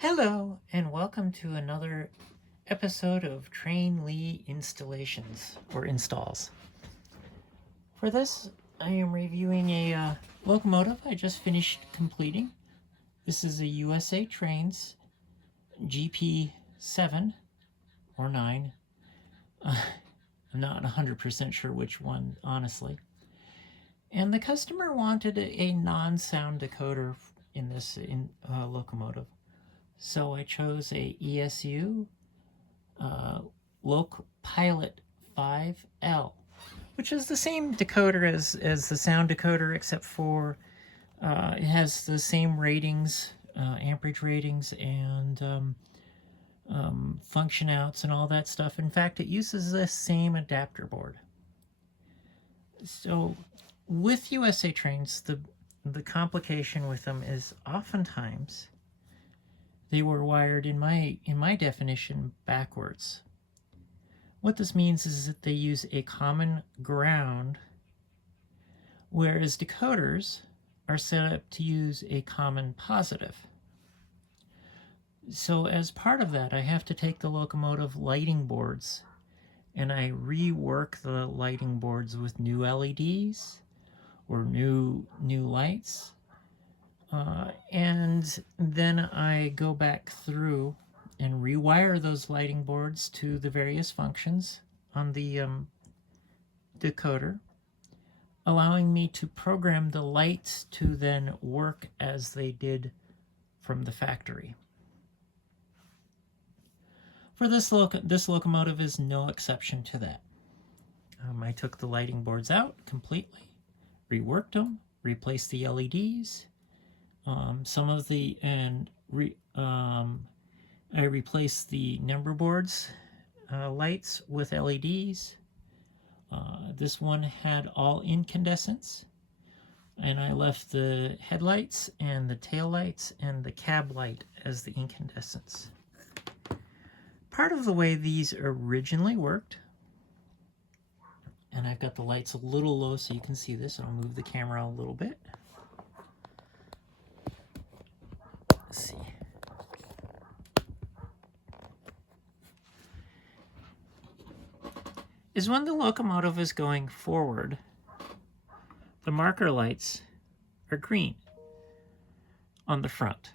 Hello, and welcome to another episode of Train Lee Installations, or Installs. For this, I am reviewing a locomotive I just finished completing. This is a USA Trains GP7 or 9. I'm not 100% sure which one, honestly. And the customer wanted a non-sound decoder in this locomotive. So I chose a ESU Lok Pilot 5L, which is the same decoder as the sound decoder, except for it has the same ratings, amperage ratings, and function outs and all that stuff. In fact, it uses the same adapter board. So with USA Trains, the complication with them is oftentimes they were wired, in my definition, backwards. What this means is that they use a common ground, whereas decoders are set up to use a common positive. So as part of that, I have to take the locomotive lighting boards and I rework the lighting boards with new LEDs or new lights. And then I go back through and rewire those lighting boards to the various functions on the decoder, allowing me to program the lights to then work as they did from the factory. For this locomotive is no exception to that. I took the lighting boards out completely, reworked them, replaced the LEDs, I replaced the number boards lights with LEDs. This one had all incandescents, and I left the headlights and the tail lights and the cab light as the incandescents. Part of the way these originally worked, and I've got the lights a little low so you can see this, I'll move the camera a little bit. Let's see. Is when the locomotive is going forward, the marker lights are green on the front.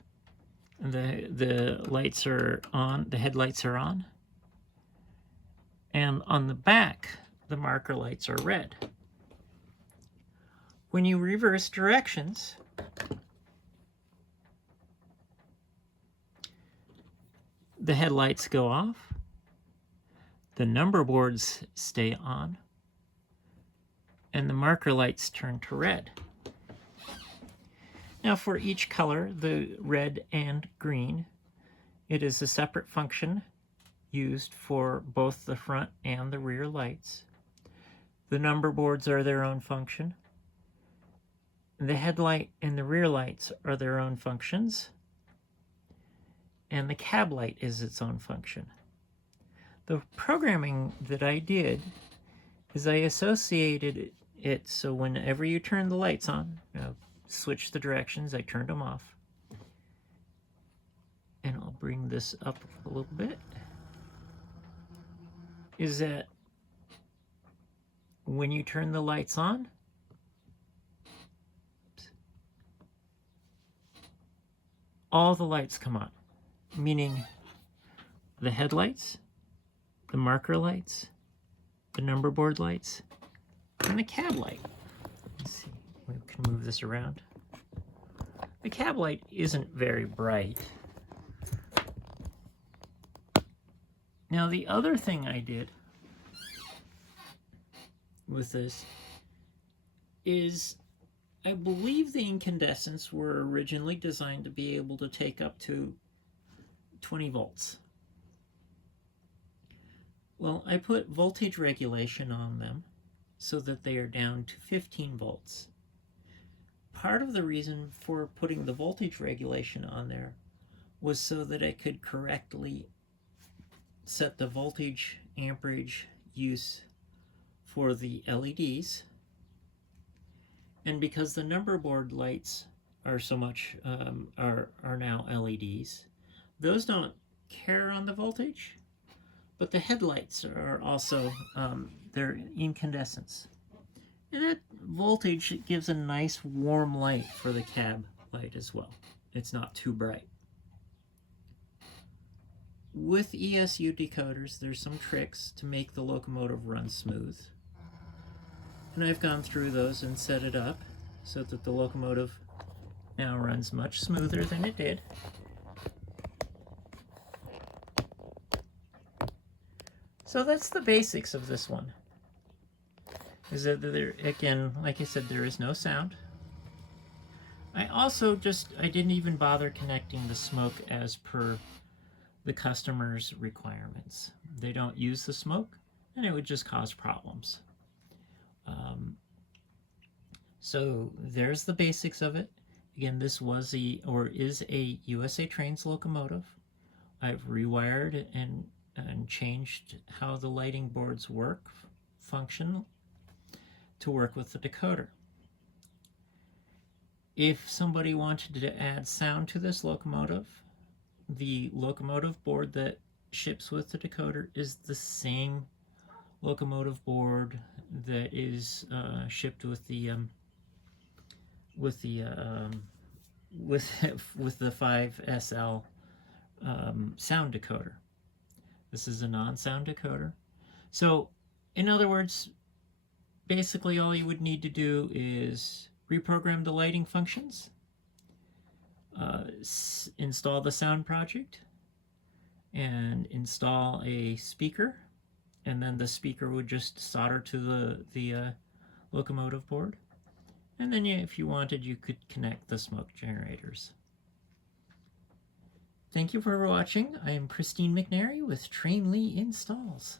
The lights are on, the headlights are on. And on the back, the marker lights are red. When you reverse directions, the headlights go off, the number boards stay on, and the marker lights turn to red. Now for each color, the red and green, it is a separate function used for both the front and the rear lights. The number boards are their own function. The headlight and the rear lights are their own functions. And the cab light is its own function. The programming that I did is I associated it so whenever you turn the lights on, switch the directions, I turned them off. And I'll bring this up a little bit. Is that when you turn the lights on, all the lights come on, meaning the headlights, the marker lights, the number board lights, and the cab light. Let's see, we can move this around. The cab light isn't very bright. Now the other thing I did with this is I believe the incandescents were originally designed to be able to take up to 20 volts. Well, I put voltage regulation on them so that they are down to 15 volts. Part of the reason for putting the voltage regulation on there was so that I could correctly set the voltage amperage use for the LEDs. And because the number board lights are so much are now LEDs, those don't care on the voltage, but the headlights are also, they're incandescents. And that voltage gives a nice warm light for the cab light as well. It's not too bright. With ESU decoders, there's some tricks to make the locomotive run smooth. And I've gone through those and set it up so that the locomotive now runs much smoother than it did. So that's the basics of this one. Is that there, again, like I said, there is no sound. I also I didn't even bother connecting the smoke as per the customer's requirements. They don't use the smoke, and it would just cause problems. So there's the basics of it. Again, this was is a USA Trains locomotive. I've rewired and changed how the lighting boards function to work with the decoder. If somebody wanted to add sound to this locomotive, the locomotive board that ships with the decoder is the same locomotive board that is shipped with the 5SL sound decoder. This is a non-sound decoder. So, in other words, basically all you would need to do is reprogram the lighting functions, install the sound project, and install a speaker, and then the speaker would just solder to the locomotive board. And then if you wanted, you could connect the smoke generators. Thank you for watching. I am Christine McNary with Trainly Installs.